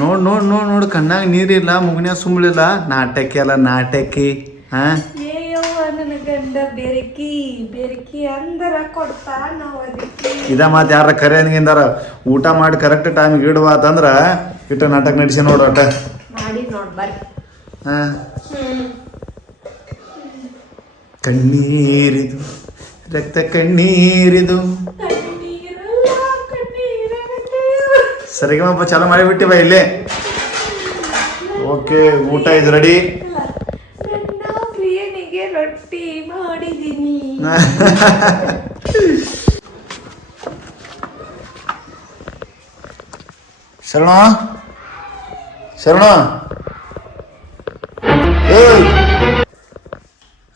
ನೋಡ್ ನೋಡ್ ನೋಡ್ ನೋಡ್ ಕಣ್ಣಾಗ ನೀರಿಲ್ಲ ಮುಗನ್ಯಾಗ ಸುಮ್ಳಿಲ್ಲ. ನಾಟಕಿ ಅಲ್ಲ ನಾಟಕಿ ಹಾ ಇದ ಮಾತು ಯಾರ ಕರೆ ಅನ್ಗಿಂದಾರ ಊಟ ಮಾಡಿ ಕರೆಕ್ಟ್ ಟೈಮಿಗೆ ಇಡುವ ಅಂತಂದ್ರ ಇಟ್ಟು ನಾಟಕ ನಡೆಸಿ ನೋಡು ಅಟ ಕಣ್ಣೀರಿದು ರಕ್ತ ಕಣ್ಣೀರಿದು. ಸರಿಗಮಪ್ಪ ಚಾಲು ಬಾ ಇಲ್ಲಿ. ಓಕೆ ಊಟ ಇದು ರೆಡಿ ರೊಟ್ಟಿ ಮಾಡಿದೀನಿ ಶರಣ? ಶರಣ? ಏಯ್!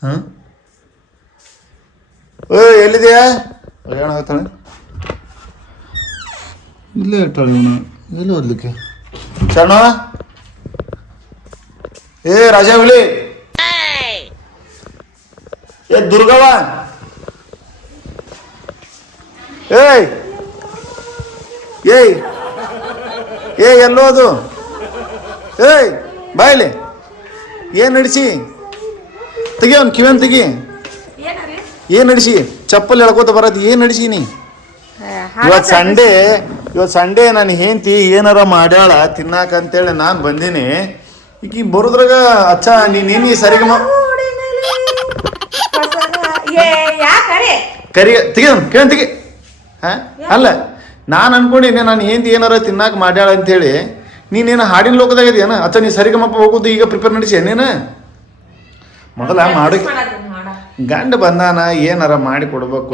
ಹಾಂ? ಏಯ್ ಎಲ್ಲಿದೆಯಾ? ಏನಾಗುತ್ತಾಳೆ ಇಲ್ಲೇ ಇಟ್ಟಾಳೆ ಇವನು. ಎಲ್ಲಿ ಓದ್ಲಿಕ್ಕೆ? ಶರಣ? ಏ ರಾಜಾ ಹುಲಿ. ಏ ದುರ್ಗವ ಏಯ್. ಏಯ್. ಏ ಎಲ್ಲೋದು. ಏಯ್ ಬಾಯ್ಲಿ ಏನು ನಡಿಸಿ? ತೆಗಿ ಅವ್ನು ಕಿವನ್ ತೆಗಿ. ಏನು ನಡಿಸಿ? ಚಪ್ಪಲ್ ಎಳ್ಕೋತ ಬರತ್ತೆ ಏನು ನಡಿಸಿ ನೀ? ಇವತ್ತು ಸಂಡೇ. ಇವತ್ತು ಸಂಡೇ ನಾನು ಹೆಂಡತಿ ಏನಾರ ಮಾಡ್ಯಾಳ ತಿನ್ನಾಕ ಅಂತೇಳಿ ನಾನು ಬಂದೀನಿ. ಈಗ ಬರೋದ್ರಾಗ ಅಚ್ಚ ನೀನೇನಿ ನೀನು ಸರಿಗಮ ಕರಿ ತೆಗಿ ಕೇಳ ತೆಗಿ. ಹಾ? ಅಲ್ಲ ನಾನು ಅನ್ಕೊಂಡಿನಿ ನಾನು ಹೆಂಡ್ತಿ ಏನಾರ ತಿನ್ನಾಕ ಮಾಡ್ಯಾಳ ಅಂತೇಳಿ ನೀನೇನು ಹಾಡಿನ ಲೋಕದಾಗ ಇದೆಯಾ ಅಚ್ಚ ನೀ ಸರಿಗಮಪ್ಪ ಹೋಗೋದು ಈಗ ಪ್ರಿಪೇರ್ ನಡೆಸಿ ನೀನು ಮೊದಲ ಮಾಡಿ. ಗಂಡ ಬಂದಾನ ಏನಾರ ಮಾಡಿ ಕೊಡ್ಬೇಕು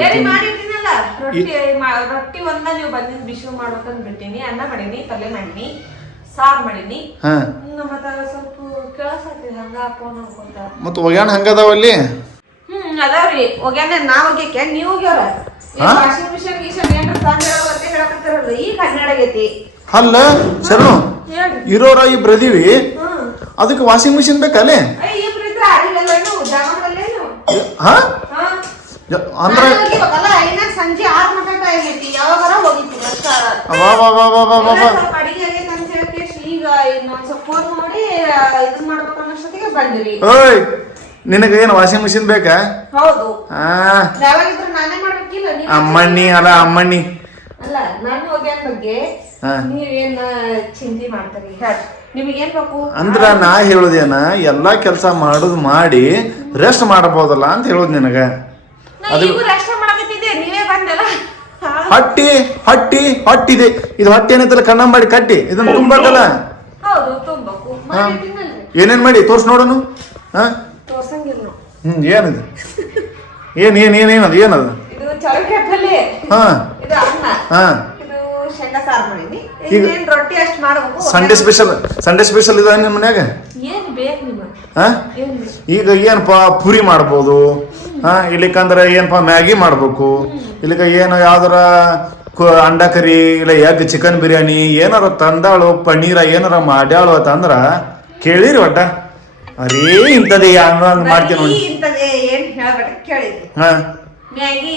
ರೊಟ್ಟಿ ರೊಟ್ಟಿ ಒಂದ ನೀವು ಬಂದಿದ್ ಬಿಸಿ ಮಾಡ್ಬೇಕಂತ ಬಿಟ್ಟಿನಿ ಅನ್ನ ಮಾಡೀನಿ ಪಲ್ಯ ಮಾಡೀನಿ ಸಾರ್ ಮಾಡೀನಿ. ಮತ್ತ ಸ್ವಲ್ಪ ಕೇಳಸತ್ತಿ ಹಂಗ ಫೋನ್ ಅನ್ಕೊಂತ. ಹಂಗ ಒಗ್ಯಾಣ ಹಂಗದಾವಲ್ಲಿ ಹ್ಮ್ ಅದಾವ್ರಿ ಒಗ್ಯಾನ ನಾ ಒಗ್ಯಕ್ಕೆ ನೀವು ಒಗ್ಯಾರ? ವಾಷಿಂಗ್ ಮಿಷನ್ ಗೀಷನ್ ಏನ್ರ ತಂದಿರೋ ಅಂತ ಹೇಳಕತ್ತಾರಲ್ಲ ಈಗ ಹನ್ನೆರಡು ಆಗೈತಿ. ಅಲ್ಲ ಶರಣು ಇರೋರ ಇಬ್ರು ಅದೀವಿ ಅದಕ್ಕೆ ವಾಷಿಂಗ್ ಮಿಷಿನ್ ಬೇಕಲ್ಲೇ ಹಾ? ಅಂದ್ರೆ ಓಯ್ ನಿನಗೆ ಏನು ವಾಷಿಂಗ್ ಮಿಷಿನ್ ಬೇಕಾ? ಅಮ್ಮಣ್ಣಿ ಅಲ್ಲ ಅಮ್ಮಣ್ಣಿ. ಅಂದ್ರ ನಾ ಹೇಳುದೇನ ಎಲ್ಲಾ ಕೆಲಸ ಮಾಡುದು ಮಾಡಿ ರೆಸ್ಟ್ ಮಾಡಬಹುದಲ್ಲ ಅಂತ ಹೇಳುದು ನಿನಗ. ಈಗೂ ನೀವೇ ಬಂದಲ್ಲ. ಹಟ್ಟಿ ಹಟ್ಟಿ ಹಟ್ಟಿದೆ. ಇದು ಹಟ್ಟಿ ಏನೈತಲ್ಲ ಕಣ್ಣಂಬಾಡಿ ಕಟ್ಟಿ. ಇದನ್ನ ತುಂಬಬೇಕಲ್ಲ ಏನೇನ್ ಮಾಡಿ? ತೋರ್ಸ್ ನೋಡೋನು. ಹಾ. ಹ್ಮ್ ಏನದು? ಏನ್ ಏನ್ ಏನ್ ಏನದು? ಏನದು? ಹಾ. ಹಾ. ಸಾರು ಮಾಡೀನಿ ಈಗ- ರೊಟ್ಟಿ ಅಷ್ಟ್ ಮಾಡ್ಬೇಕು ಸಂಡೇ ಸ್ಪೆಷಲ್ ಸಂಡೇ ಸ್ಪೆಷಲ್ ಇದೆ ನಿಮ್ಮ ಮನ್ಯಾಗ? ಏನ್ ಬೇಕು ನಿಮಗೆ? ಹಾ? ಈಗ ಏನಪ್ಪ ಪುರಿ ಮಾಡ್ಬೋದು. ಹಾ ಇಲ್ಲಿಕಂದ್ರೆ ಏನಪ್ಪ ಮ್ಯಾಗಿ ಮಾಡ್ಬೇಕು. ಇಲ್ಲಿಗ ಏನು ಯಾವ್ದಾರ ಕು- ಅಂಡ ಕರಿ ಇಲ್ಲ ಎಗ್ ಚಿಕನ್ ಬಿರಿಯಾನಿ ಏನಾರ ತಂದಾಳು ಪನ್ನೀರ ಏನಾರ ಮಾಡ್ಯಾಳು ಅಂತಂದ್ರ ಕೇಳಿರಿ ಒಟ್ಟ. ಅರೇ ಇಂಥದ್ದೇ ಹಂಗ ಮಾಡ್ತೀನಿ ನೋಡಿ. ಇಂಥದ್ದೇ ಏನ್ ಹೇಳ್ಬೇಡ ಹಾ. ಮ್ಯಾಗಿ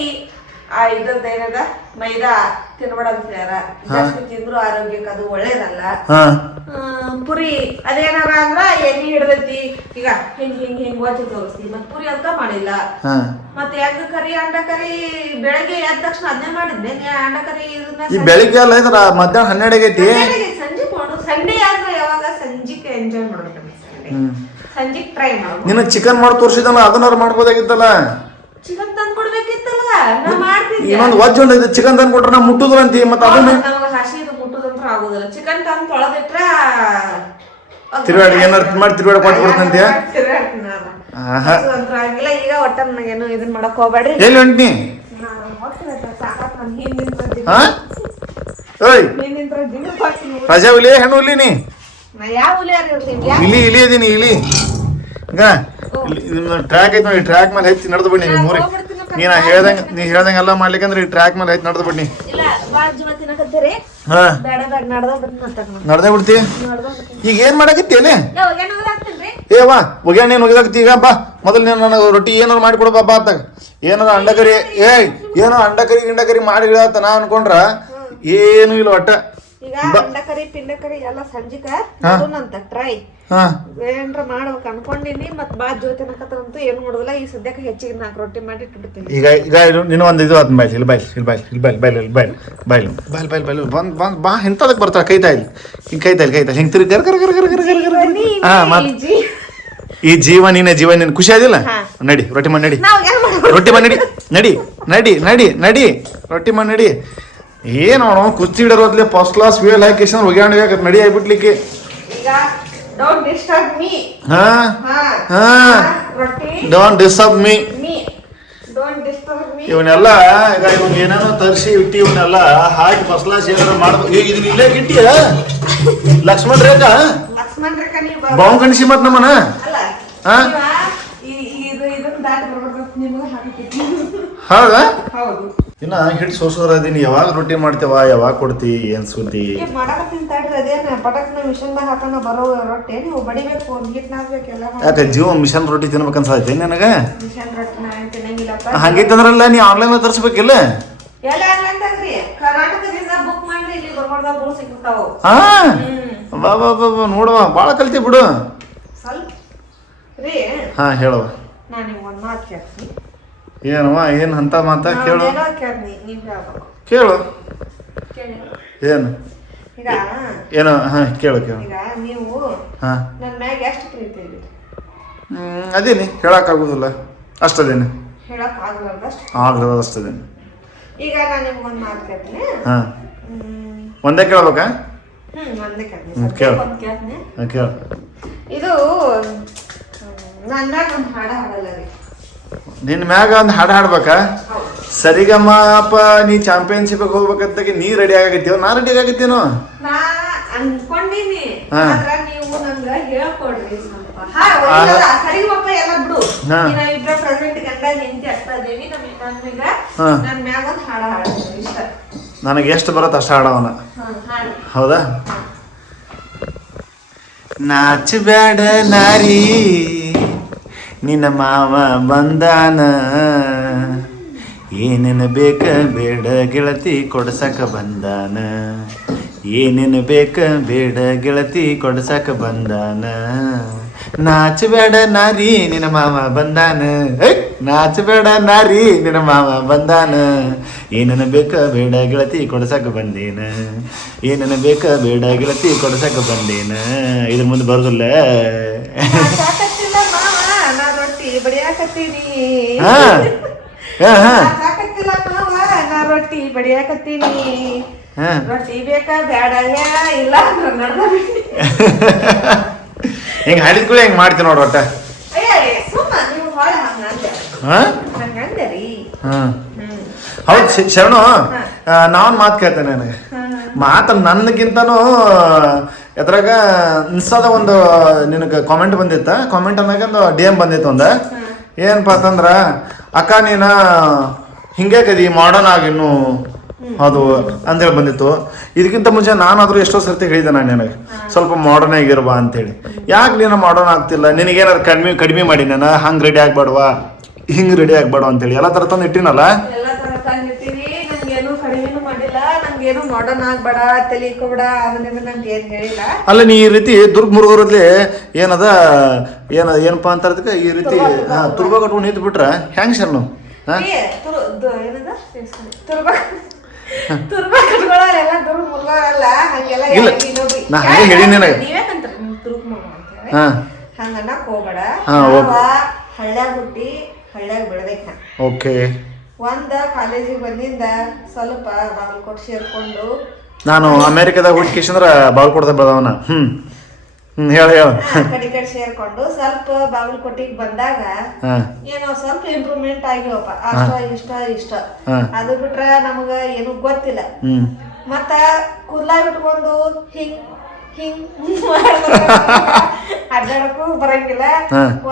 ಆ ಇದ್ರದ್ದು ಏನದ? ಮೈದಾ ತಿನ್ಬೇಡ ಅಂತ ಹೇಳ್ಯಾರ. ಜಾಸ್ತಿ ತಿಂದ್ರು ಆರೋಗ್ಯಕ್ಕೆ ಅದು ಒಳ್ಳೇದಲ್ಲ. ಹಾ. ಪುರಿ ಅದೇನಾರ ಅಂದ್ರ ಎಣ್ಣೆ ಹಿಡ್ದೈತಿ. ಈಗ ಹಿಂಗ್ ಹಿಂಗ್ ಹಿಂಗ್ ಒತ್ತಿ ತೋರಿಸ್ತಿ ಮತ್ ಪುರಿ ಅಂತ ಮಾಡಿಲ್ಲ. ಹಾ. ಮತ್ತೆ ಎಗ್ ಕರಿ ಅಂಡ ಕರಿ ಬೆಳಗ್ಗೆ ಎದ್ದ ತಕ್ಷಣ ಅದನ್ನೇ ಮಾಡಿದ್ದೆ ನೀ ಅಂಡ ಕರಿ ಇದನ್ನ ಈ ಬೆಳಿಗ್ಗೆ ಎಲ್ಲ ಇದ್ರ ಮಧ್ಯಾಹ್ನ ಹನ್ನೆರಡು ಆಗೈತಿ? ಸಂಜೆಗೆ ಸಂಜೆ ಮಾಡು ಸಂಡೇ ಆದ್ರೆ ಯಾವಾಗ? ಸಂಜೆಗೆ ಎಂಜಾಯ್ ಮಾಡ್ಬೇಕು ಸಂಡೇ. ಸಂಜೆಗೆ ಟ್ರೈ ಮಾಡು ನಿನ್ನ ಚಿಕನ್ ಮಾಡಿ ತೋರ್ಸಿದಲ್ಲ ಅದನ್ನಾರು ಮಾಡ್ಬೋದಾಗಿತ್ತಲ್ಲ? ಚಿಕನ್ ತಂದ್ ಕೊಡ್ಬೇಕಿತ್ತಲ್ಲ ನಾ ಮಾಡ್ತಿದ್ದೆ. ಇನ್ನೊಂದು ವಜ್ಜ ಒಂದು ಚಿಕನ್ ತಂದು ಕೊಟ್ರೆ ನಾ ಮುಟ್ಟುದ್ರ ಅಂತಿ ಮತ್ತೆ ಅದನ್ನ? ನಮಗ ಹಸಿ ಇದು ಮುಟ್ಟುದಂತ್ರ ಆಗುದಿಲ್ಲ. ಚಿಕನ್ ತಂದು ತೊಳೆದಿಟ್ರ ತಿರುಗಾಡಿ ಏನಾರು ಮಾಡಿ ತಿರುಗಾಡಿ ಕೊಟ್ಟು ಆಗಿಲ್ಲ ಈಗ ಒಟ್ಟ ನನಗೇನು ಇದನ್ನ ಮಾಡಕ್ ಹೋಗ್ಬೇಡ್ರಿ. ಎಲ್ಲಿ ಹೊಂಟ್ನಿ ಓಯ್. ರಜಾ ಹುಲಿ ಹೆಣ್ಣು ಹುಲಿ ನೀ? ಯಾವ ಇಲಿ ಇಲಿ ಅದೀನಿ ಇಲಿ ಟ್ರ್ಯಾಕ್ ಐತಿ ನೋಡಿ ಟ್ರ್ಯಾಕ್ ಮೇಲೆ ಹೆಚ್ಚು ನಡೆದು ಬಿಡಿ ನಿಮ್ಮ ಊರಿಗೆ. ನೀನು ಹೇಳ್ದಂಗ ನೀ ಹೇಳ್ದಂಗ ಎಲ್ಲ ಮಾಡ್ಲಿಕ್ಕಂದ್ರೆ ಈ ಟ್ರ್ಯಾಕ್ ಮೇಲೆ ಹೆಚ್ಚು ನಡೆದು ಬಿಡಿ ಹಾ ನಡ್ದ ಅಂತ ಬಿಡ್ತಿ? ಈಗ ಏನ್ ಮಾಡಕತ್ತೇನೆ ಏ ವಾ ಒಗ್ಯಾಣ ಏನ್ ಒಗ್ಯಾಕತ್ತಿ ಈಗ ಬಾ. ಮೊದಲು ನೀನು ನನಗೆ ರೊಟ್ಟಿ ಏನಾರು ಮಾಡಿ ಕೊಡು ಬಾ ಅಂತ ಏನಾರ ಅಂಡಕರಿ ಏಯ್ ಏನೋ ಅಂಡಕರಿ ಗಿಂಡಕರಿ ಮಾಡಿ ಇಡತ್ತ ನಾ ಅನ್ಕೊಂಡ್ರ ಏನು ಇಲ್ಲ ಒಟ್ಟ. ಈಗ ಅಂಡಕರಿ ಪಿಂಡಕರಿ ಎಲ್ಲ ಸಂಜಿಕ ಅಂತ ಟ್ರೈ ಏನ್ರ ಮಾಡ್ಬೇಕು ಅನ್ಕೊಂಡಿನಿ ಮತ್ ಬಾತ್ ಜೊತೆ ನಕತ್ತರಂತೂ ಏನು ಮಾಡೋದಿಲ್ಲ. ಈ ಸದ್ಯಕ್ಕೆ ಹೆಚ್ಚಿಗೆ ನಾಲ್ಕು ರೊಟ್ಟಿ ಮಾಡಿ ಇಟ್ಬಿಡ್ತೀನಿ ಈಗ ಈಗ ನೀನು ಒಂದು ಇದು ಅದ್ ಬೈಲ್ ಇಲ್ಲಿ ಬೈಲ್ ಇಲ್ಲಿ ಬೈಲ್ ಇಲ್ಲಿ ಬೈಲ್ ಬೈಲ್ ಬೈಲ್ ಬೈಲ್. ಬೈಲ್ ಬೈಲ್ ಬೈಲ್ ಬಂದ್ ಬಂದ್ ಬಾ ಎಂತದಕ್ಕೆ ಬರ್ತಾರ? ಕೈತಾ ಇಲ್ಲಿ ಹಿಂಗ್ ಕೈತಾ ಇಲ್ಲಿ ಕೈತಾ ಹಿಂಗ್ ತಿರುಗಿ ಗರ್ ಗರ್ ಗರ್ ಗರ್ ಗರ್ ಗರ್ ಗರ್ ಹಾ ಮತ್ ಈ ಜೀವ ನಿನ್ನ ಜೀವ ನಿನ್ನ ಖುಷಿ ಆದಿಲ್ಲ? ನಡಿ ರೊಟ್ಟಿ ಮಾಡಿ ನಡಿ. ರೊಟ್ಟಿ ಮಾಡಿ ನಡಿ ನಡಿ ನಡಿ ನಡಿ ರೊಟ್ಟಿ ಮಾಡಿ ನಡಿ. ಏನು ಅವನು ಕುಸ್ತಿ ಹಿಡಿರೋದ್ಲೆ ಫಸ್ಟ್ ಕ್ಲಾಸ್ ವೇಲ್ ಹಾಕಿಸ್ಕೊಂಡು ಒಗ್ಯಾಣಿಗೆ ನಡಿ ಆಗ್ಬಿಟ್ಲಿಕ್ಕೆ. ಡೋಂಟ್ ಡಿಸ್ಟರ್ಬ್ ಮೀ ಇವನ್ನೆಲ್ಲ ಈಗ ಇವ್ನ ಏನೇನೋ ತರಿಸಿ ಇಟ್ಟು ಇವನ್ನೆಲ್ಲ ಹಾಕಿ ಫಸ್ಟ್ ಕ್ಲಾಸ್ ಏನಾರ ಮಾಡ್ಬೇಕು ಇದನ್ನ ಇಲ್ಲೇ ಗಿಟ್ಟಿಯ ಲಕ್ಷ್ಮಣ್ ರೇಖಾ ಬಾವು ಕಣಿಸಿ ಮತ್ ನಮ್ಮನ ಹೌದಾ. ಇನ್ನ ಹಿಟ್ಟು ಸೋಸೋರ ಅದೀನಿ. ಯಾವಾಗ ರೊಟ್ಟಿ ಮಾಡ್ತೇವ ಯಾವಾಗ ಕೊಡ್ತಿ ಏನ್ ಸುದ್ದಿ? ಮಾಡಕತ್ತೀನಿ ತಡ್ರಿ ಅದೇನ ಪಟಕ್ನ ಮಿಷನ್ದಾಗ ಹಾಕೊಂಡ ಬರೋ ರೊಟ್ಟಿ? ನೀವು ಬಡಿಬೇಕು ನೀಟ್ ನಾದ್ಬೇಕೆಲ್ಲ ಯಾಕೆ ಜೀವ ಮಿಷನ್ ರೊಟ್ಟಿ ತಿನ್ಬೇಕನ್ಸೈತೆ ನನಗ? ಮಿಷನ್ ರೊಟ್ಟಿ ನಾ ತಿನ್ನಂಗಿಲ್ಲಪ್ಪ. ಹಂಗಿತ್ತಂದ್ರಲ್ಲ ನೀ ಆನ್ಲೈನ್ ತರಿಸ್ಬೇಕಿಲ್ಲ ಎಲ್ಲ ಹಂಗಂತಾಗ್ರಿ ಕರ್ನಾಟಕದಿಂದ ಬುಕ್ ಮಾಡ್ರಿ ಇಲ್ಲಿ ಬರ್ಬಾರ್ದಾಗ ಸಿಗ್ತಾವು ಹಾ? ಬಾ ಬಾ ಬಾ ಬಾ ನೋಡುವ ಭಾಳ ಕಲ್ತಿ ಬಿಡು. ಸ್ವಲ್ಪ. ರೀ. ಹಾ ಹೇಳುವ ನಾನು ನಿಮ್ಗೆ ಒಂದು ಮಾತು ಕೇಳ್ತೀನಿ. ಏನವ ಏನು ಅಂತ ಮಾತ ಕೇಳು. ಕೇಳು. ಏನು? ಏನೋ ಹಾ ಕೇಳು ಕೇಳು. ಹಾಂ. ಅದೇನಿ ಹೇಳಕ್ ಆಗುದಿಲ್ಲ ಅಷ್ಟದೇನೆ. ಆಗ್ಲದ ಅಷ್ಟದೇನೆ ಹಾಂ. ಒಂದೇ ಕೇಳ್ಬೇಕಾ? ಕೇಳು. ಇದು ನನ್ನ ಹಾಡ ಹಾಡಲ್ಲ ರೀ. ನಿನ್ನ ಮ್ಯಾಗ ಒಂದು ಹಾಡು ಹಾಡ್ಬೇಕಾ? ಸರಿಗಮ್ಮಪ್ಪ ನೀ ಚಾಂಪಿಯನ್ಶಿಪ್ಗೆ ಹೋಗ್ಬೇಕಂತಾಗಿ ನೀ ರೆಡಿ ಆಗತ್ತೀವ ನಾ ರೆಡಿ ಆಗತ್ತೀನೋ ನನಗೆ ಎಷ್ಟು ಬರುತ್ತೆ ಅಷ್ಟು ಹಾಡವನ ಹೌದಾ? ನಾಚ ಬ್ಯಾಡ ನಾರೀ. ನಿನ್ನ ಮಾವ ಬಂದಾನ? ಏನೇನು ಬೇಕ ಬೇಡ ಗೆಳತಿ ಕೊಡ್ಸಕ ಬಂದಾನ? ಏನೇನು ಬೇಕ ಬೇಡ ಗೆಳತಿ ಕೊಡ್ಸಕ ಬಂದಾನ? ನಾಚಬೇಡ ನಾರಿ, ನಿನ್ನ ಮಾವ ಬಂದಾನ? ನಾಚ ನಾಚಬೇಡ ನಾರಿ, ನಿನ್ನ ಮಾವ ಬಂದಾನ? ಏನೇನು ಬೇಕ ಬೇಡ ಗೆಳತಿ ಕೊಡ್ಸಕ ಬಂದೇನ? ಏನೇನು ಬೇಕ ಬೇಡ ಗೆಳತಿ ಕೊಡ್ಸಕ ಬಂದೇನ? ಇದ್ರ ಮುಂದೆ ಬರೋದಿಲ್ಲ ಸಾಕತ್ತಿಲ್ಲ ಮಾವ ನಾ ರೊಟ್ಟಿ ಬಡಿಯಾಕತ್ತೀನಿ ಹಾ. ಹಾ ಹಾ. ಸಾಕತ್ತಿಲ್ಲ ಮಾವ ನಾ ರೊಟ್ಟಿ ಬಡಿಯಾಕತ್ತೀನಿ. ಹಾ. ರೊಟ್ಟಿ ಬೇಕಾ ಬೇಡ ಇಲ್ಲ ನಡ್ದ ಹಿಂಗೆ ಹಾಡಿದ ಕೂಡ ಹೆಂಗೆ ಮಾಡ್ತೀನಿ ನೋಡ್ರಿ ಒಟ್ಟ? ಹೌದ್ ಶರಣು ನಾನು ಮಾತು ಕೇಳ್ತೇನೆ ನನಗೆ. ಮಾತು ನನ್ಗಿಂತನು ಎದ್ರಾಗ ಇನ್ಸ್ಟಾದ ಒಂದು ನಿನಗೆ ಕಾಮೆಂಟ್ ಬಂದಿತ್ತ. ಕಾಮೆಂಟ್ ಅನ್ನೋಕೆ ಒಂದು ಡಿ ಎಂ ಬಂದಿತ್ತು ಒಂದು ಏನಪ್ಪ ಅಂತಂದ್ರೆ ಅಕ್ಕ ನೀನ ಹಿಂಗೆ ಕದಿ ಮಾಡರ್ನ್ ಆಗಿನ್ನು ಅದು ಅಂತೇಳಿ ಬಂದಿತ್ತು. ಇದಕ್ಕಿಂತ ಮುಂಚೆ ನಾನಾದರೂ ಎಷ್ಟೋ ಸರ್ತಿ ಹೇಳಿದೆ ನಾನು ನಿನಗೆ. ಸ್ವಲ್ಪ ಮಾಡರ್ನ್ ಆಗಿರುವ ಅಂತೇಳಿ. ಯಾಕೆ ನೀನು ಮಾಡರ್ನ್ ಆಗ್ತಿಲ್ಲ? ನಿನಗೇನಾದ್ರು ಕಡಿಮೆ ಕಡಿಮೆ ಮಾಡಿ ನಾನು ಹಂಗೆ ರೆಡಿ ಆಗ್ಬೇಡವಾ? ಹಿಂಗೆ ರೆಡಿ ಆಗ್ಬೇಡ ಅಂತೇಳಿ. ಎಲ್ಲ ಥರ ತಂದು ಇಟ್ಟಿನಲ್ಲ ಎಲ್ಲ ತರ ತಂದಿರ್ತೀವಿ ನಂಗೇನು ಕಡಿಮೆನು ಮಾಡಿಲ್ಲ ನಂಗೇನು ಮಾಡರ್ನ್ ಆಗ್ಬೇಡ ತಲೆ ಇಕ್ಕೋಬೇಡ ಅದನ್ನೆಲ್ಲ ನಂಗೆ ಏನ್ ಹೇಳಿಲ್ಲ. ಅಲ್ಲ ನೀ ಈ ರೀತಿ ದುರ್ಗ ಮುರುಗರಲ್ಲಿ ಏನದ ಏನ ಏನಪ್ಪ ಅಂತ ಅದಕ್ಕೆ ಈ ರೀತಿ ಹಾ ತುರ್ಬ ಕಟ್ಕೊಂಡು ನಿಂತು ಬಿಟ್ರ ಹೆಂಗ್ ಸರ್ ಹಾ? ಏ, ತುರು- ದು- ಏನದ? ತುರ್ಬ ತುರ್ಬ ಕಟ್ಕೊಳ್ಳೋರೆಲ್ಲ ದುರ್ಗ ಮುರ್ಗೋರಲ್ಲ ಹಂಗೆಲ್ಲ ಇಲ್ಲ, ಯಾರಿಗೂ ಇನ್ನೊಬ್ರು- ನಾ ಹಂಗೆ ಹೇಳೀನಿ ನಿನಗೆ. ನಿಮ್? ಹಾ. ಹಂಗನ್ನಕ್ ಹೋಗ್ಬೇಡ. ಹಾ, ನಾವ ಹಳ್ಳ್ಯಾಗ ಹುಟ್ಟಿ ಹಳ್ಳ್ಯಾಗ ಓಕೆ. ಒಂದ ಕಾಲೇಜಿಗೆ ಬಂದಿಂದ ಸ್ವಲ್ಪ ಬಾಗಲಕೋಟೆ ಸೇರ್ಕೊಂಡು ನಾನು ಅಮೇರಿಕಾದಾಗ ಹುಡುಕಿಸಂದ್ರ ಬಾಳ್ಕೊಡ್ತಾ ಬೆಳದವನ ಹ್ಮ್. ಹ್ಮ್ ಹೇಳ ಹೇಳ. ಕಡೆ ಕಡೆ ಸೇರ್ಕೊಂಡು ಸ್ವಲ್ಪ ಬಾಗಲಕೋಟಿಗೆ ಬಂದಾಗ ಏನೋ ಸ್ವಲ್ಪ ಇಂಪ್ರೂವ್ಮೆಂಟ್ ಆಗಿವಪ್ಪ ಅಷ್ಟ ಇಷ್ಟ ಇಷ್ಟ. ಅದು ಬಿಟ್ರ ನಮಗ ಏನು ಗೊತ್ತಿಲ್ಲ. ಮತ್ತ ಕುರ್ಲಾ ಬಿಟ್ಕೊಂಡು ಹಿಂಗ್ ಅಡ್ಡಾಡಕ್ಕೂ ಬರಂಗಿಲ್ಲ.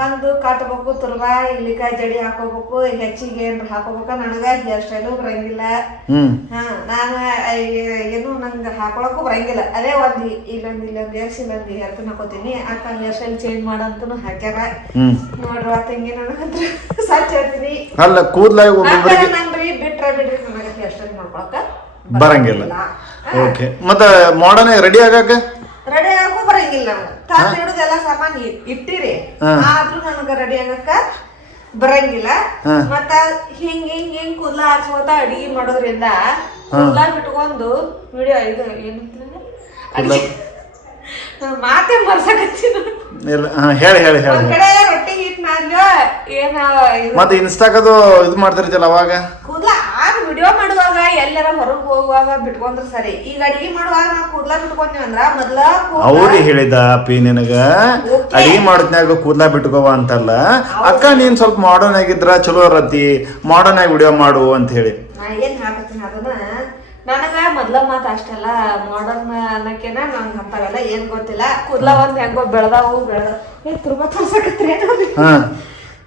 ಒಂದು ಕಟ್ಬೇಕು ತುರ್ಬ ಇಲ್ಲಿಕ ಜಡಿ ಹಾಕೋಬೇಕು ಹೆಚ್ಚಿಗೆ ಏನ್ರ ಹಾಕೋಬೇಕ ನನಗ ಹೇರ್ ಸ್ಟೈಲು ಬರಂಗಿಲ್ಲ. ನಾನು ಏನು ನಂಗ ಹಾಕೊಳಕ್ಕೂ ಬರಂಗಿಲ್ಲ. ಅದೇ ಒಂದ್ ಇಲ್ಲೊಂದ್ ಇಲ್ಲೊಂದ್ ಏರ್ಸ್ ಇಲ್ಲೊಂದ್ ಹೇರ್ ಪಿನ್ ಹಾಕೋತೀನಿ. ಅಕ್ಕ ಹೇರ್ ಸ್ಟೈಲ್ ಚೇಂಜ್ ಮಾಡಂತನು ಹಾಕ್ಯಾರ. ನೋಡ್ರಿ ತಂಗಿ ನನಗಂತ್ರ ಸಚ್ ಹೇಳ್ತೀನಿ. ಅಲ್ಲ ಕೂದ್ಲಾಗ ನನ್ರಿ ಬಿಟ್ರ ಬಿಡ್ರಿ ನನಗ ಹೇರ್ ಸ್ಟೈಲ್ ಮಾಡ್ಕೊಳಕ ಬರಂಗಿಲ್ಲ. ಓಕೆ ಮತ್ತೆ ಮಾಡರ್ನ್ ರೆಡಿ ಆಗಾಕ? ರೆಡಿ ಆಗಕ್ಕೂ ಬರಂಗಿಲ್ಲ ನಮ್ಗೆ. ತಂದ್ ಹಿಡಿದೆಲ್ಲ ಸಾಮಾನ್ ಇ- ಇಟ್ಟಿರಿ. ಆದ್ರೂ ನನಗ ರೆಡಿ ಆಗಕ್ಕ ಬರಂಗಿಲ್ಲ. ಮತ್ತ ಹಿಂಗ್ ಹಿಂಗ್ ಹಿಂಗ್ ಕೂದ್ಲ ಆರ್ಸ್ಕೊತ ಅಡಿಗೆ ಮಾಡೋದ್ರಿಂದ ಕೂದ್ಲ ಬಿಟ್ಕೊಂಡು ವಿಡಿಯೋ ಇದು ಏನಂತ ಅಡಿಗೆ ಮಾತೆ ಮರ್ಸಕತ್ತೀನಿ. ಇಲ್ಲ ಹೇಳಿ ಹೇಳಿ ಹೇಳಿ. ಒಂದ್ ಕಡೆ ರೊಟ್ಟಿ ಹಿಟ್ ನಾದ್ಲು ಏನ ಇದು. ಮತ್ತೆ ಇನ್ಸ್ಟಾಕದು ಇದು ಮಾಡ್ತಿರ್ತಿಲ್ಲ ಅವಾಗ? ಕೂದ್ಲ ಆಗ ವಿಡಿಯೋ ಮಾಡುವಾಗ ಎಲ್ಲರ ಹೊರಗೆ ಹೋಗುವಾಗ ಬಿಟ್ಕೊಂಡ್ರ ಸರಿ. ಈಗ ಅಡಿಗೆ ಮಾಡುವಾಗ ನಾವು ಕೂದ್ಲ ಬಿಟ್ಕೊಂತೀವಿ ಅಂದ್ರ ಮೊದ್ಲ ಅವ್ರಿ ಹೇಳಿದ ಅಪ್ಪಿ ನಿನಗ. ಅಡಿಗೆ ಮಾಡಿದ್ನಾಗ ಕೂದ್ಲ ಬಿಟ್ಕೋವ ಅಂತಲ್ಲ. ಅಕ್ಕ ನೀನ್ ಸ್ವಲ್ಪ ಮಾಡರ್ನ್ ಆಗಿದ್ರ ಚಲೋ ಇರತಿ ಮಾಡರ್ನ್ ಆಗಿ ವಿಡಿಯೋ ಮಾಡು ಅಂತ ಹೇಳಿ. ಏನ್ ಅದನ್ನ ನನಗ ಮೊದ್ಲ ಮಾತ ಅಷ್ಟೆಲ್ಲ ಮಾಡರ್ನ್ ಅನ್ನಕೇನ ನಂಗೆ ಅಂತಾವೆಲ್ಲ ಏನ್ ಗೊತ್ತಿಲ್ಲ. ಕುದ್ಲ ಒಂದ್ ಹೆಂಗೋ ಬೆಳ್ದಾವು ಬೆಳ್ದ ಏ ತುರ್ಬ ತೋರ್ಸಕತ್ರಿ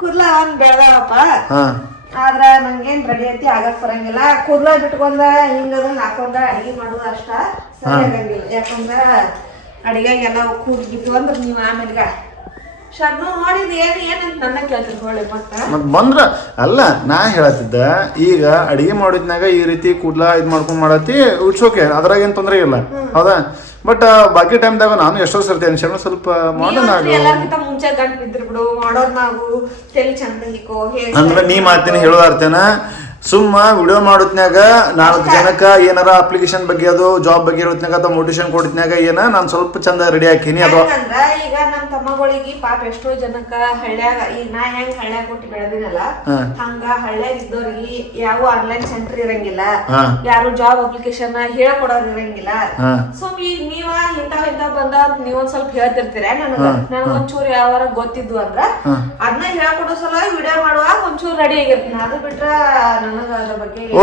ಕುದ್ಲ ಒಂದು ಬೆಳ್ದಾವಪ್ಪ. ಆದ್ರ ನಂಗೇನ್ ರೆಡಿ ಐತಿ ಆಗಕ್ ಬರಂಗಿಲ್ಲ. ಕೂದ್ಲ ಬಿಟ್ಕೊಂಡ ಹಿಂಗದ ಹಾಕೊಂಡ ಅಡಿಗೆ ಮಾಡೋದು ಅಷ್ಟ ಸರಿ ಆಗಂಗಿಲ್ಲ. ಯಾಕಂದ್ರ ಅಡಿಗೆಗೆಲ್ಲ ಅಂದ್ರೆ ಅಂದ್ರ ನೀವ್ ಆಮೇಲೆ ಮತ್ತ. ಮತ್ ಬಂದ್ರ ಅಲ್ಲ ನಾ ಹೇಳತ್ತಿದ್ದ ಈಗ ಅಡಿಗೆ ಮಾಡಿದ್ನಾಗ ಈ ರೀತಿ ಕೂದ್ಲ ಇದು ಮಾಡ್ಕೊಂಡು ಮಾಡತ್ತಿ ಇಟ್ಸ್ ಓಕೆ ಅದ್ರಾಗ ಏನ್ ತೊಂದ್ರೆ ಇಲ್ಲ. ಹೌದಾ? ಬಟ್ ಬಾಕಿ ಟೈಮ್ದಾಗ ನಾನು ಎಷ್ಟೋ ಸರ್ತಿ ಅನ್ಸಣ ಸ್ವಲ್ಪ ಮಾಡರ್ನ್ ಆಗು. ಹೇರ್ ಅಂದ್ರ ನೀ ಮಾತಿನ ಹೇಳೋ ಅರ್ಥನ ಸುಮ್ಮ ವಿಡಿಯೋ ಮಾಡೋತ್ನಾಗ ನಾಲ್ಕು ಜನಕ್ಕ ಏನಾರ ಅಪ್ಲಿಕೇಶನ್ ಬಗ್ಗೆ ಅದು ಜಾಬ್ ಬಗ್ಗೆ ಇರೋತ್ನಾಗ ಅಥವಾ ಮೋಟಿವೇಶನ್ ಕೊಡೋದ್ನಾಗ ಏನ ನಾನ್ ಸ್ವಲ್ಪ ಚಂದ ರೆಡಿ ಹಾಕಿನಿ ಅದು ಈಗ ನಮ್ ತಮ್ಮಗಳಿಗೆ ಪಾಪ ಎಷ್ಟೋ ಜನಕ್ಕ ಹಳ್ಳ್ಯಾಗ ಈಗ ನಾ ಹೆಂಗ್ ಹಳ್ಳ್ಯಾಗ ಕೊಟ್ಟು ಬೆಳೆದಿನಲ್ಲ. ಹಂಗ ಹಳ್ಳ್ಯಾಗ ಇದ್ದವ್ರಿಗೆ ಯಾವ ಆನ್ಲೈನ್ ಸೆಂಟರ್ ಇರಂಗಿಲ್ಲ ಹಾ. ಯಾರು ಜಾಬ್ ಅಪ್ಲಿಕೇಶನ್ ಹೇಳ್ಕೊಡೋರ್ ಇರಂಗಿಲ್ಲ. ಹಾ. ಸುಮ್ ಈಗ ನೀವ ಇಂತಾವ್ ಇಂತಾವ್ ಬಂದ ನೀವೊಂದ್ ಸ್ವಲ್ಪ ಹೇಳ್ತಿರ್ತೀರ? ನನಗ ನನಗ ಒಂಚೂರು ಯಾವಾರ ಗೊತ್ತಿದ್ವು ಅಂದ್ರ ಅದನ್ನ ಹೇಳ್ಕೊಡೋ ಸಲ ವಿಡಿಯೋ ಮಾಡುವಾಗ ಒಂಚೂರು ರೆಡಿ ಆಗಿರ್ತೀನಿ. ಅದು ಬಿಟ್ರ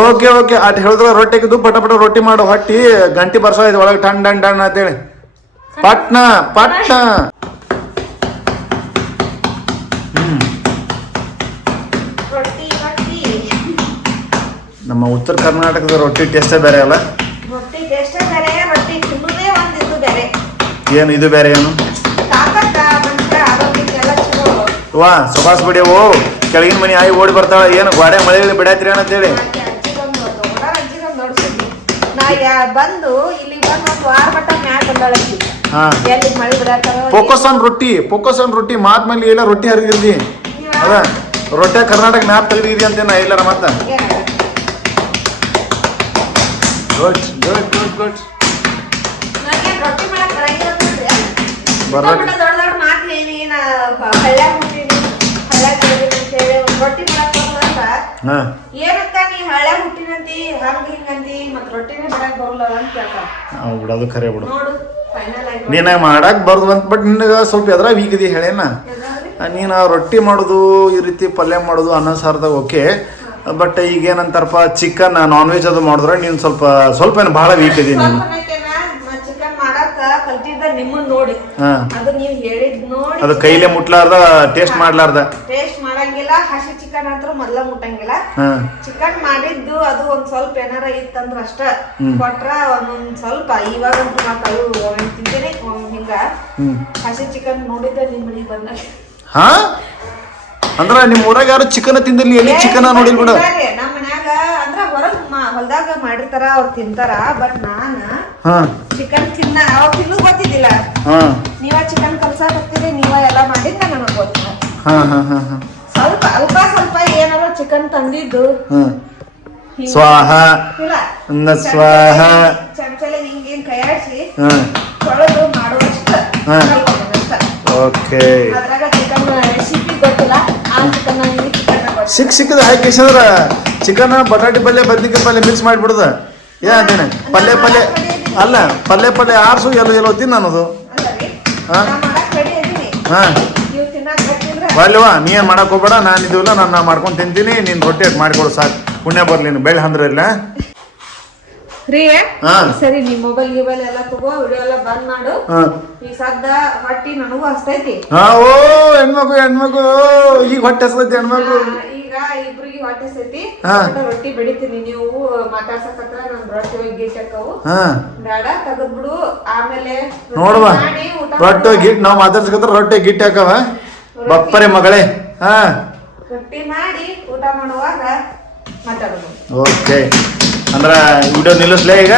ಓಕೆ ಓಕೆ. ಅಟ್ ಹೇಳಿದ್ರ ರೊಟ್ಟಿ ಹಾಕಿದ್ದು ಪಟ ಪಟ ರೊಟ್ಟಿ ಮಾಡು ಹೊಟ್ಟಿ ಗಂಟಿ ಬರ್ಸೋ ಇದೆ ಒಳಗೆ ಟಣ್ ಟಣ್ ಟಣ್ ಅಂತೇಳಿ. ಪಟ್ನ ಪಟ್ನ. ನಮ್ಮ ಉತ್ತರ ಕರ್ನಾಟಕದ ರೊಟ್ಟಿ ಟೇಸ್ಟೇ ಬೇರೆ ಅಲ್ಲ? ಏನು ಇದು ಬೇರೆ ಏನು? ವಾ ಸುಭಾಷ್ ಬಿಡಿಯವು ಕೆಳಗಿನ ಮನೆ ಆಗಿ ಓಡಿ ಬರ್ತಾಳ ಏನು ಗೋಡೆ ಮಳೆ ಬಿಡಾತ್ರಿ ಅಂತೇಳಿ ಪೊಕೋಸನ್ ಅಜ್ಜಿಗೊಂದು ದೊಡ್ಡ ಅಜ್ಜಿಗೊಂದು ನೋಡ್ಸಿದ್ವಿ ನಾ ಯಾ- ಬಂದು ಇಲ್ಲಿ ಬಂದು ಒಂದು ವಾರ ಮಟ್ಟ ಮ್ಯಾಗ ಬಂದಾಳಕ್ಕಿ ಹಾ ಎಲ್ಲಿ ಮಳೆ ಬಿಡತ್ತಾರೋ focus on roti focus on roti ಮಾತ್ ಮೇಲೆ ಎಲ್ಲ ರೊಟ್ಟಿ ಹರಿದಿರ್ದಿ ಅದ ರೊಟ್ಟಿ ಕರ್ನಾಟಕ ಮ್ಯಾಪ್ ತೆಗ್ದಿರಿ ಅಂತೇನ ಇಲ್ಲಾರ ಮತ್ತ ಗುಡ್ ಗುಡ್ ಗುಡ್ ಗುಡ್ ನನಗೆ ರೊಟ್ಟಿ ಮಾಡಕ್ ಬರಲ್ಲ ಹಾ. ಏನಕ್ಕ ನೀ ಹಳ್ಳ್ಯಾಗ ಹುಟ್ಟಿನಂತಿ ಹಂಗ ಹಿಂಗಂತಿ ಮತ್ ರೊಟ್ಟಿನೇ ಮಾಡಕ್ ಬರಲ್ಲ ಅಂತ ಕೇಳ್ತಾರ ಅವ್ ಬಿಡೋದು ಖರೆ ಬಿಡು. ನೋಡು ಫೈನಲ್ ಆಗಿ ನೀನ ಮಾಡಕ್ ಬರ್ದು ಅಂತ ಬಟ್ ನಿನಗೆ ಸ್ವಲ್ಪ ಎದ್ರ ವೀಕ್ ಇದೆ ಹೇಳೇನ? ನೀನು ಆ ರೊಟ್ಟಿ ಮಾಡೋದು ಈ ರೀತಿ ಪಲ್ಯ ಮಾಡೋದು ಅನ್ನ ಸಾರ್ದಾಗ ಓಕೆ ಬಟ್ ಈಗ ಏನಂತಾರಪ್ಪ ಚಿಕನ್ ನಾನ್ ವೆಜ್ ಅದು ಮಾಡಿದ್ರೆ ನೀನು ಸ್ವಲ್ಪ ಸ್ವಲ್ಪ ಏನು ಭಾಳ ವೀಕ್ ಇದೀನಿ ನೀನು. ನಿಮ್ಮನ್ ನೋಡಿ. ಹಾ. ಅದು ನೀವ್ ಹೇಳಿದ್ ನೋಡಿ ಅದು ಕೈಲೇ ಮುಟ್ಲಾರ್ದ ಟೇಸ್ಟ್ ಮಾಡ್ಲಾರ್ದ. ಟೇಸ್ಟ್ ಮಾಡಂಗಿಲ್ಲ ಹಸಿ ಚಿಕನ್ ಅಂದ್ರೆ ಮೊದ್ಲ ಮುಟ್ಟಂಗಿಲ್ಲ. ಹಾ. ಚಿಕನ್ ಮಾಡಿದ್ದು ಅದು ಒಂದ್ ಸ್ವಲ್ಪ ಏನಾರ ಇತ್ತಂದ್ರ ಅಷ್ಟ. ಕೊಟ್ರ ಒಂದೊಂದ್ ಸ್ವಲ್ಪ ಇವಾಗ ಅದು ಒಮ್ಮೆ ಹಿಂಗ. ಹಸಿ ಚಿಕನ್ ನೋಡಿದ್ದೆ ನಿಮ್ ಮನೆಗೆ ಬಂದಾಗ. ಹಾ? ಅಂದ್ರ ನಿಮ್ಮ ಊರಾಗ ಯಾರು ಚಿಕನ್ ತಿಂದಿರ್ಲಿ ಎಲ್ಲಿ ಚಿಕನ್ ನೋಡಿಲ್ ಬಿಡು. ನಮ್ಮ ನಮ್ ಮನ್ಯಾಗ ಅಂದ್ರ ಹೊರಗ್ ಹೊಲ್ದಾಗ ಮಾಡಿರ್ತಾರ ಅವ್ರು ತಿಂತಾರ ಬಟ್ ನಾನ ಹಾ. ಚಿಕನ್ ತಿನ್ನ ಅವಾಗ ತಿನ್ನು ಗೊತ್ತಿದ್ದಿಲ್ಲ. ಹಾ. ನೀವ ಚಿಕನ್ ಕಲ್ಸ ಹೋಗ್ತೀರಿ ನೀವ ಎಲ್ಲ ನನಗ್ ಗೊತ್ತಿಲ್ಲ ಹಾ ಹಾ ಹಾ ಹಾ. ಸ್ವಲ್ಪ ಅಲ್ಪ ಸ್ವಲ್ಪ ಏನಾರ ಚಿಕನ್ ತಂದಿದ್ದು. ಹಾ. ಹಿಂಗ್ ಸ್ವಾಹ. ಇಲ್ಲ. ನ ಸ್ವಾಹ. ಚಮಚಲೆ ಹಿಂಗ್ ಹಿಂಗ್ ಕೈಯಾಡ್ಸಿ. ಹಾ. ತೊಳೆದು ಮಾಡುವಷ್ಟ ಹಾ. ಕಲ್ತ್ಕೊಂಡನಷ್ಟ. ಓಕೆ. ಅದ್ರಾಗ ಚಿಕನ್ ರೆಸಿಪಿ ಗೊತ್ತಿಲ್ಲ. ಆ ಚಿಕನ್ ಈ ಚಿಕನ್ ಸಿಕ್ ಸಿಕ್ಕದ ಚಿಕನ್ ಬಟಾಟಿ ಪಲ್ಯ ಬದ್ನಿಕಾಯಿ ಪಲ್ಯ ಮಿಕ್ಸ್ ಮಾಡಿಬಿಡುದ? ಏನ್ ಅಂತೇನೆ ಪಲ್ಯ ಪಲ್ಯ. ಅಲ್ಲ ಪಲ್ಯ ಪಲ್ಯ ಆರ್ಸು ಎಲ್ಲೋ ಎಲ್ಲೋ ತಿನ್ನ ಅನ್ನೋದು. ಹಾ. ಹಾ. ಅಲ್ವಾ ನೀ ಏನು ಮಾಡಕ್ಕೆ ಹೋಗ್ಬೇಡ ನಾನು ಇದಿಲ್ಲ ನಾನು ನಾ ಮಾಡ್ಕೊಂಡು ತಿಂತೀನಿ ನೀನ್ ರೊಟ್ಟಿ ಮಾಡ್ಕೊಡು ಸಾಕು. ಪುಣ್ಯ ಬರಲಿ ನೀನು ಬೆಳ್ಳಿ ಹಂದ್ರ ಇಲ್ಲ ರೀ ಹಾ. ಸರಿ ನಿಮ್ ಮೊಬೈಲ್ ಗಿಬೈಲ್ ಎಲ್ಲ ತಗೋ ವಿಡಿಯೋ ಎಲ್ಲ ಬಂದ್ ಮಾಡು. ಹಾ. ಈ ಸದ್ದ ಹೊಟ್ಟಿ ನನಗೂ ಹಸ್ತೈತಿ. ಹಾ ಓ ಹೆಣ್ಮಗು ಹೆಣ್ಮಗು ಈಗ ಹೊಟ್ಟೆ ಹಸ್ದೈತಿ ಹೆಣ್ಮಗು. ಈಗ ಇಬ್ರಿಗೆ ಹೊಟ್ಟೆ ಸೈತಿ ಹಾ. ರೊಟ್ಟಿ ಬೆಳಿತೀನಿ ನೀವು ಮಾತಾಡ್ಸಕತ್ರ ನನ್ ರೊಟ್ಟಿ ಹೋಗಿ ಚಕ್ಕವು ಹಾ. ಬೇಡ ತೆಗೆದ್ಬಿಡು. ಆಮೇಲೆ ರೊಟ್ಟಿ ನೋಡುವ. ಮಾಡಿ ಊಟ ರೊಟ್ಟಿ. ಗಿಟ್ ನಾವು ಮಾತಾಡ್ಸ್ಕೊತ್ರ ರೊಟ್ಟಿ ಗಿಟ್ಟಿ ಹಾಕವ. ಬಪ್ಪರೆ ಮಗಳೇ. ಹಾ. ರೊಟ್ಟಿ ಮಾಡಿ ಊಟ ಮಾಡುವಾಗ ಮಾತಾಡೋದು. ಓಕೆ ಅಂದ್ರ ವಿಡಿಯೋ ನಿಲ್ಲಿಸ್ಲೇ ಈಗ?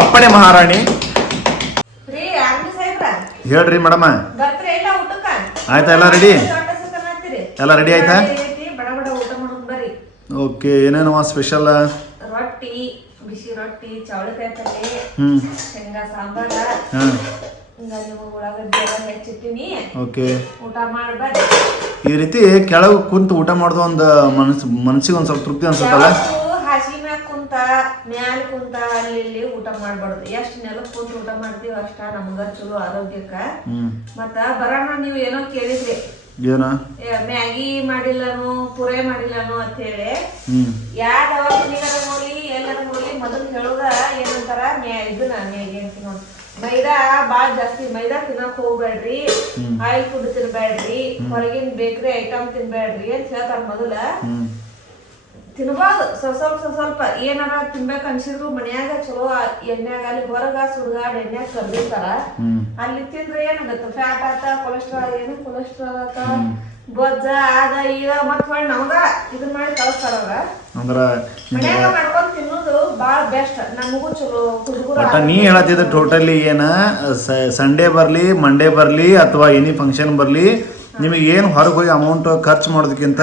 ಅಪ್ಪಣೆ ಮಹಾರಾಣಿ. ಹೇಳ್ರಿ ಮೇಡಮ. ಆಯ್ತಾ ಎಲ್ಲ ರೆಡಿ ಎಲ್ಲ ರೆಡಿ ಆಯ್ತಾ? ಓಕೆ ಏನೇನವ ಸ್ಪೆಷಲ್ ರೊಟ್ಟಿ ಬಿಸಿ ರೊಟ್ಟಿ ಚೌಳಿಕಾಯಿ ಪಲ್ಲೆ ಶೇಂಗಾ ಸಾಂಬಾರ ಈ ರೀತಿ ಕೆಳಗೆ ಕುಂತು ಊಟ ಮಾಡೋದು ಒಂದು ಮನಸ್ಸು ಮನಸ್ಸಿಗೆ ಒಂದು ಸ್ವಲ್ಪ ತೃಪ್ತಿ ಅನ್ಸುತ್ತಲ್ಲ? ಹಾಸಿ ಮ್ಯಾಗ ಕುಂತ ಮ್ಯಾಲ ಕುಂತ ಅಲ್ಲಿ ಇಲ್ಲಿ ಊಟ ಮಾಡ್ಬಾರ್ದು. ಎಷ್ಟ್ ನೆಲಕ್ ಕುಂತ ಊಟ ಮಾಡ್ತೀವಿ ಅಷ್ಟ ನಮ್ಗ ಚಲೋ ಆರೋಗ್ಯಕ್ಕ. ಮತ್ತ ಬರೋಣ ನೀವು ಏನೋ ಕೇಳಿದ್ರಿ. ಏನು? ಮ್ಯಾಗಿ ಮಾಡಿಲ್ಲನು ಪುರೇ ಮಾಡಿಲ್ಲನು ಅಂತ ಹೇಳಿ ಯಾವ ದವಾಖಾನಿಗಾರ ನೋಡಿ ಎಲ್ಲಾರ ನೋಡ್ಲಿ ಮೊದಲು ಹೇಳೋದ ಏನಂತಾರ ಮ್ಯಾ ಇದನ್ನ ಮ್ಯಾಗಿ ಅಂತ ನೋಡಿ. ಮೈದಾ ಬಾಳ ಜಾಸ್ತಿ ಮೈದಾ ತಿನ್ನಕ್ ಹೋಗ್ಬೇಡ್ರಿ ಆಯಿಲ್ ಫುಡ್ ತಿನ್ಬೇಡ್ರಿ ಹೊರಗಿನ ಬೇಕ್ರಿ ಐಟಮ್ ತಿನ್ಬೇಡ್ರಿ ಅಂತ ಹೇಳ್ತಾರ ಮೊದಲ. ತಿನ್ಬಾರ್ದು. ಸ್ವಲ್ಪ ಸ್ವಲ್ಪ ಏನಾರ ತಿನ್ಬೇಕು ಅನ್ಸಿದ್ರು ಮನ್ಯಾಗ ಚಲೋ ಎಣ್ಣೆಗ ಅಲ್ಲಿ ಹೊರಗ ಸುಡ್ಗಾಡ್ ಎಣ್ಣೆ ಕರ್ದಿರ್ತಾರ. ಅಲ್ಲಿ ತಿಂದ್ರೆ ಏನಾಗತ್ತ? ಫ್ಯಾಟ್ ಆತ ಕೊಲೆಸ್ಟ್ರಾಲ್ ಏನು? ಕೊಲೆಸ್ಟ್ರಾಲ್ ಆತ ಬೊಜ್ಜ ಆದ ಈಗ ಮತ್ ಹೊಳ್ ನಮ್ಗ ಇದನ್ ಮಾಡಿ ಕಳಿಸ್ತಾರ ಅವ್ರ. ಅಂದ್ರೆ ಮನ್ಯಾಗ ಮಾಡ್ಕೊಂಡ್ ತಿನ್ನೋದು ಬಾಳ ಬೆಸ್ಟ್ ನಮಗೂ ಚಲೋ ಹುಡುಗರು ನೀ ಹೇಳತ್ತಿದ್ದ ಟೋಟಲಿ ಏನ ಸಂಡೇ ಬರ್ಲಿ ಮಂಡೇ ಬರ್ಲಿ ಅಥವಾ ಎನಿ ಫಂಕ್ಷನ್ ಬರ್ಲಿ ನಿಮಗೆ ಏನು ಹೊರಗೆ ಹೋಗಿ ಅಮೌಂಟ್ ಖರ್ಚು ಮಾಡೋದಕ್ಕಿಂತ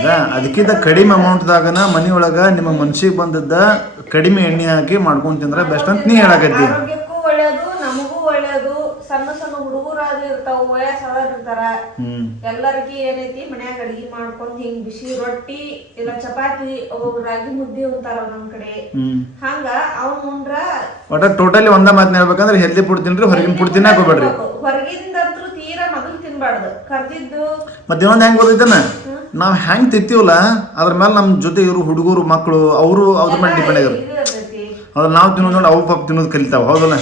ಈಗ ಅದಕ್ಕಿಂತ ಕಡಿಮೆ ಅಮೌಂಟ್ದಾಗನ ಮನೆಯೊಳಗ ನಿಮ್ಮ ಮನ್ಸಿಗೆ ಬಂದದ್ದ ಕಡಿಮೆ ಎಣ್ಣೆ ಹಾಕಿ ಮಾಡ್ಕೊಂಡು ತಿಂದ್ರೆ ಬೆಸ್ಟ್ ಅಂತ ನೀ ಹೇಳಕತ್ತಿ. ಆರೋಗ್ಯಕ್ಕೂ ಒಳ್ಳೇದು ನಮಗೂ ಒಳ್ಳೇದು. ಸಣ್ಣ ಸಣ್ಣ ಹುಡುಗರು ಅದು ಇರ್ತಾವ ವಯಸ್ಸಾದವ್ರು ಇರ್ತಾರ. ಹ್ಮ್. ಎಲ್ಲರಿಗೂ ಏನೈತಿ ಮನ್ಯಾಗ ಅಡಿಗೆ ಮಾಡ್ಕೊಂಡ್ ಹಿಂಗ್ ಬಿಸಿ ರೊಟ್ಟಿ ಇಲ್ಲ ಚಪಾತಿ ಒಬ್ಬೊಬ್ರು ರಾಗಿ ಮುದ್ದೆ ಉಂತಾರ ನಮ್ ಕಡೆ. ಹ್ಮ್. ಹಂಗ ಅವ್ನ್ ಉಂಡ್ರ ಒಟ್ಟ ಟೋಟಲಿ ಒಂದ ಮಾತನ್ನ ಹೇಳ್ಬೇಕಂದ್ರೆ ಹೆಲ್ದಿ ಫುಡ್ ತಿನ್ರಿ ಹೊರಗಿನ ಫುಡ್ ತಿನ್ನಾಕ ಹೋಗ್ಬೇಡ್ರಿ. ಹೊರಗಿಂದಂತ್ರು ತೀರಾ ಮೊದಲು ತಿನ್ಬಾರ್ದು. ಕರ್ದಿದ್ದು ಮತ್ತೆ ಇನ್ನೊಂದು ಹೆಂಗ್ ಗೊತ್ತೈತನ? ನಾವ್ ಹೆಂಗೆ ತಿಂತೀವಲ್ಲ ಅದ್ರ ಮೇಲೆ ನಮ್ಮ ಜೊತೆ ಇವರು ಹುಡುಗರು ಮಕ್ಕಳು ಅವರು ಅದ್ರ ಮೇಲೆ ಡಿಪೆಂಡ್ ಇದು ಅದ್ರ ನಾವು ತಿನ್ನೋದು ನೋಡಿ ಅವು ಪಾಪ ತಿನ್ನೋದು ಕಲಿತಾವ ಹೌದಲ್ಲ?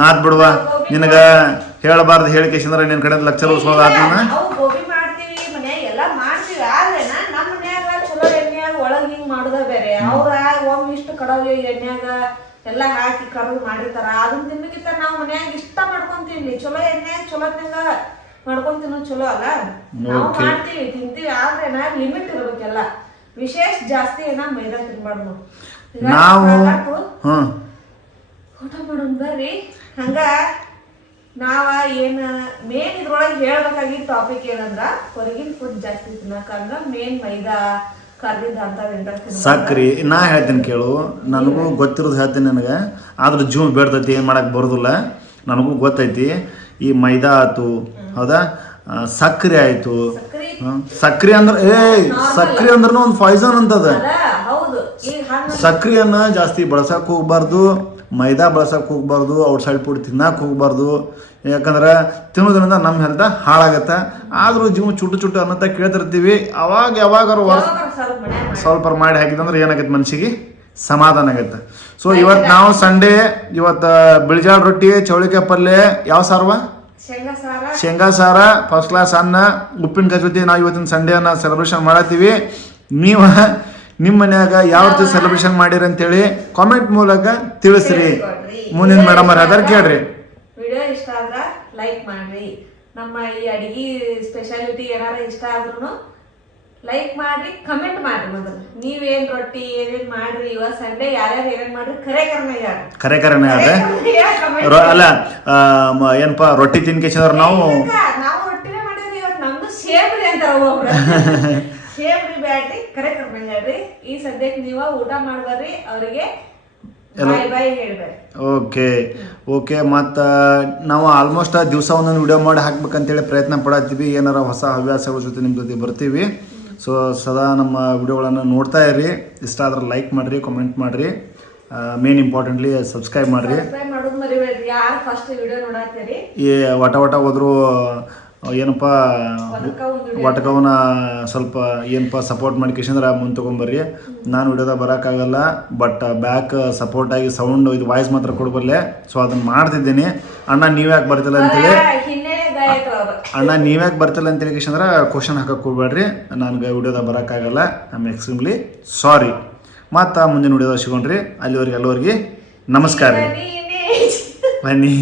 ಆತ್ ಬಿಡುವ ನಿನಗ ಹೇಳಬಾರ್ದು ಹೇಳಿಕೆಶಂದ್ರ ನಿನ್ನ ಕಡೆ ಲಕ್ಷ ಉಳಿಸೋದು ಮಾಡ್ತೀವಿ ಮನ್ಯಾಗ ಎಲ್ಲಾ ಅವ್ರ ಹಾಕಿ ಕರದು ಮಾಡಿರ್ತಾರ. ಅದನ್ನ ತಿನ್ನಕ್ಕಿಂತ ನಾವು ಮನ್ಯಾಗ ಇಷ್ಟ ಮಾಡ್ಕೊಂತೀವಿ ಚಲೋ ಎಣ್ಣೆ ಚಲೋ ತಿಂಗ ಮಾಡ್ಕೊಂಡ್ ತಿನ್ನೋದು ಚಲೋ ಅಲ್ಲ? ನಾವು Okay. ಮಾಡ್ತೀವಿ ತಿಂತೀವಿ ಆದ್ರೆ ನಾ ಲಿಮಿಟ್ ಇರ್ಬೇಕೆಲ್ಲ. ವಿಶೇಷ ಜಾಸ್ತಿ ಏನ ಮೈದಾ ತಿನ್ಬಾರ್ದು. ನಾವು. ಹ್ಮ್ ಊಟ ಮಾಡೋಣ ಬರ್ರಿ. ಹಂಗ ನಾವ ಏನ ಮೇನ್ ಇದ್ರೊಳಗೆ ಹೇಳ್ಬೇಕಾಗಿ ಟಾಪಿಕ್ ಏನಂದ್ರ ಹೊರಗಿನ ಫುಡ್ ಜಾಸ್ತಿ ತಿನ್ನಕಂದ್ರ ಮೇನ್ ಮೈದಾ ಕರ್ದಿದ್ದ ಅಂತ ಸಕ್ರಿ ನಾ ಹೇಳ್ತೀನಿ ಕೇಳು. ನನಗೂ ಗೊತ್ತಿರೋದು ಹೇಳ್ತೀನಿ ನನಗೆ. ಆದ್ರೆ ಜೀವ ಬೇಡ್ತೈತಿ ಏನು ಮಾಡಕ್ಕೆ ಬರೋದಿಲ್ಲ. ನನಗೂ ಗೊತ್ತೈತಿ ಈ ಮೈದಾ ಆಯ್ತು ಹೌದಾ? ಸಕ್ರಿ ಆಯ್ತು. ಸಕ್ರಿ. ಅಂದ್ರೆ ಏ ಸಕ್ರಿ ಅಂದ್ರೂ ಒಂದು ಪಾಯ್ಸನ್ ಅಂತದ. ಸಕ್ರಿಯನ್ನ ಜಾಸ್ತಿ ಬಳಸಕ್ ಹೋಗ್ಬಾರ್ದು. ಮೈದಾ ಬಳಸಕ್ ಹೋಗ್ಬಾರ್ದು. ಔಟ್ ಸೈಡ್ ಫುಡ್ ತಿನ್ನಕ್ ಹೋಗ್ಬಾರ್ದು. ಯಾಕಂದ್ರೆ ತಿನ್ನೋದ್ರಿಂದ ನಮ್ಮ ಹೆಲ್ತ್ ಹಾಳಾಗತ್ತೆ. ಆದರೂ ಜೀವ ಚುಟ್ಟು ಚುಟ್ಟು ಅನ್ನತ್ತ ಕೇಳ್ತಿರ್ತೀವಿ. ಅವಾಗ ಯಾವಾಗಾರು ಸ್ವಲ್ಪ ಮಾಡಿ. ಸ್ವಲ್ಪ ಮಾಡಿ ಹಾಕಿದಂದ್ರೆ ಏನಾಗತ್ತೆ ಮನ್ಸಿಗೆ? ಸಮಾಧಾನ ಆಗತ್ತೆ. ಸೊ ಇವತ್ತು ನಾವು ಸಂಡೇ ಇವತ್ತು ಬಿಳಿಜಾಳ ರೊಟ್ಟಿ ಚೌಳಿಕಾಯಿ ಪಲ್ಯ ಯಾವ ಸಾರ್ವ ಶೇಂಗಾ ಸಾರ ಫಸ್ಟ್ ಕ್ಲಾಸ್ ಅನ್ನ ಉಪ್ಪಿನಕಾಯಿ ಜೊತೆ ನಾವು ಇವತ್ತಿನ ಸಂಡೇನ ಸೆಲೆಬ್ರೇಷನ್ ಮಾಡತ್ತೀವಿ. ನೀವು ನಿಮ್ಮ ಮನ್ಯಾಗ ಯಾವ ರೀತಿ ಸೆಲೆಬ್ರೇಷನ್ ಮಾಡಿರಿ ಅಂತೇಳಿ ಕಾಮೆಂಟ್ ಮೂಲಕ ತಿಳಿಸ್ರಿ. ಮುಂದಿನ ಮೇಡಮ್ ಅವ್ರ ಅದಾರ ಕೇಳ್ರಿ. ವಿಡಿಯೋ ಇಷ್ಟ ಆದ್ರ ಲೈಕ್ ಮಾಡ್ರಿ. ನಮ್ಮ ಈ ಅಡಿಗೆ ಸ್ಪೆಷಾಲಿಟಿ ಏನಾರ ಇಷ್ಟ ಆದ್ರೂ ಲೈಕ್ ಮಾಡ್ರಿ ಕಮೆಂಟ್ ಮಾಡ್ರಿ ಮೊದಲು. ನೀವೇನ್ ರೊಟ್ಟಿ ಏನೇನ್ ಮಾಡ್ರಿ? ಇವಾಗ ಸಂಡೇ ಯಾರ್ಯಾರು ಏನೇನ್ ಮಾಡ್ರಿ? ಕರೆ ಕರ್ನ ಯಾರು ಕರೆ ಕರೆನ ಅದ ರೊ- ಅಲ್ಲ ಆ, ಏನಪ್ಪ ರೊಟ್ಟಿ ತಿನ್ಕೇಶಂದ್ರ ನಾವು? ನಾವು ರೊಟ್ಟಿನೇ ಮಾಡಿದ್ರಿ ಇವತ್ತು ನಮ್ದು ಶೇಬ್ರಿ ಅಂತ ಸೇಬ್ರಿ ಶೇಬ್ರಿ ಬ್ಯಾಟ್ರಿ ಕರೆ ಕರ್ನ ಹೇಳ್ರಿ ಈ ಸದ್ಯಕ್ಕೆ ನೀವ ಊಟ ಮಾಡ್ಬರ್ರಿ ಅವರಿಗೆ ಓಕೆ ಓಕೆ ಮತ್ತು ನಾವು ಆಲ್ಮೋಸ್ಟ್ ದಿವಸ ಒಂದೊಂದು ವಿಡಿಯೋ ಮಾಡಿ ಹಾಕ್ಬೇಕಂತೇಳಿ ಪ್ರಯತ್ನ ಪಡತ್ತೀವಿ. ಏನಾರ ಹೊಸ ಹವ್ಯಾಸಗಳ ಜೊತೆ ನಿಮ್ಮ ಜೊತೆ ಬರ್ತೀವಿ. ಸೊ ಸದಾ ನಮ್ಮ ವಿಡಿಯೋಗಳನ್ನು ನೋಡ್ತಾ ಇರಿ. ಇಷ್ಟ ಆದ್ರೆ ಲೈಕ್ ಮಾಡಿರಿ ಕಾಮೆಂಟ್ ಮಾಡಿರಿ. ಮೇನ್ ಇಂಪಾರ್ಟೆಂಟ್ಲಿ ಸಬ್ಸ್ಕ್ರೈಬ್ ಮಾಡಿರಿ. ಈ ವಟ ವಟ ಹೋದ್ರು ಏನಪ್ಪ ವಟಕವನ ಒಂದು ಸ್ವಲ್ಪ ಏನಪ್ಪ ಸಪೋರ್ಟ್ ಮಾಡ್ಕೇಶಂದ್ರೆ ಮುಂದೆ ತೊಗೊಂಬರ್ರಿ. ನಾನು ವಿಡಿಯೋದಾಗ ಬರೋಕ್ಕಾಗಲ್ಲ ಬಟ್ ಬ್ಯಾಕ್ ಸಪೋರ್ಟ್ ಆಗಿ ಸೌಂಡ್ ಇದು ವಾಯ್ಸ್ ಮಾತ್ರ ಕೊಡಬಲ್ಲೆ. ಸೊ ಅದನ್ನ ಮಾಡ್ತಿದ್ದೀನಿ. ಅಣ್ಣ ನೀವು ಯಾಕೆ ಬರ್ತಿಲ್ಲ ಅಂತೇಳಿ? ಅಣ್ಣ ನೀವ್ಯಾಕೆ ಬರ್ತಿಲ್ಲ ಅಂತ ಹೇಳಿಕೇಶಂದ್ರೆ ಕ್ವಶನ್ ಹಾಕಕ್ಕೆ ಹೋಗ್ಬೇಡ್ರಿ. ನನಗೆ ವಿಡಿಯೋದಾಗ ಬರೋಕ್ಕಾಗಲ್ಲ ಐ ಆಮ್ ಎಕ್ಸ್ಟ್ರೀಮ್ಲಿ ಸಾರಿ ಮತ್ತು ಮುಂದಿನ ವಿಡಿಯೋದಾಗ ಸಿಗೋಣ್ರಿ. ಅಲ್ಲಿವರೆಗೆ ಎಲ್ಲವರಿಗೆ ನಮಸ್ಕಾರ ರೀ. ಬನ್ನಿ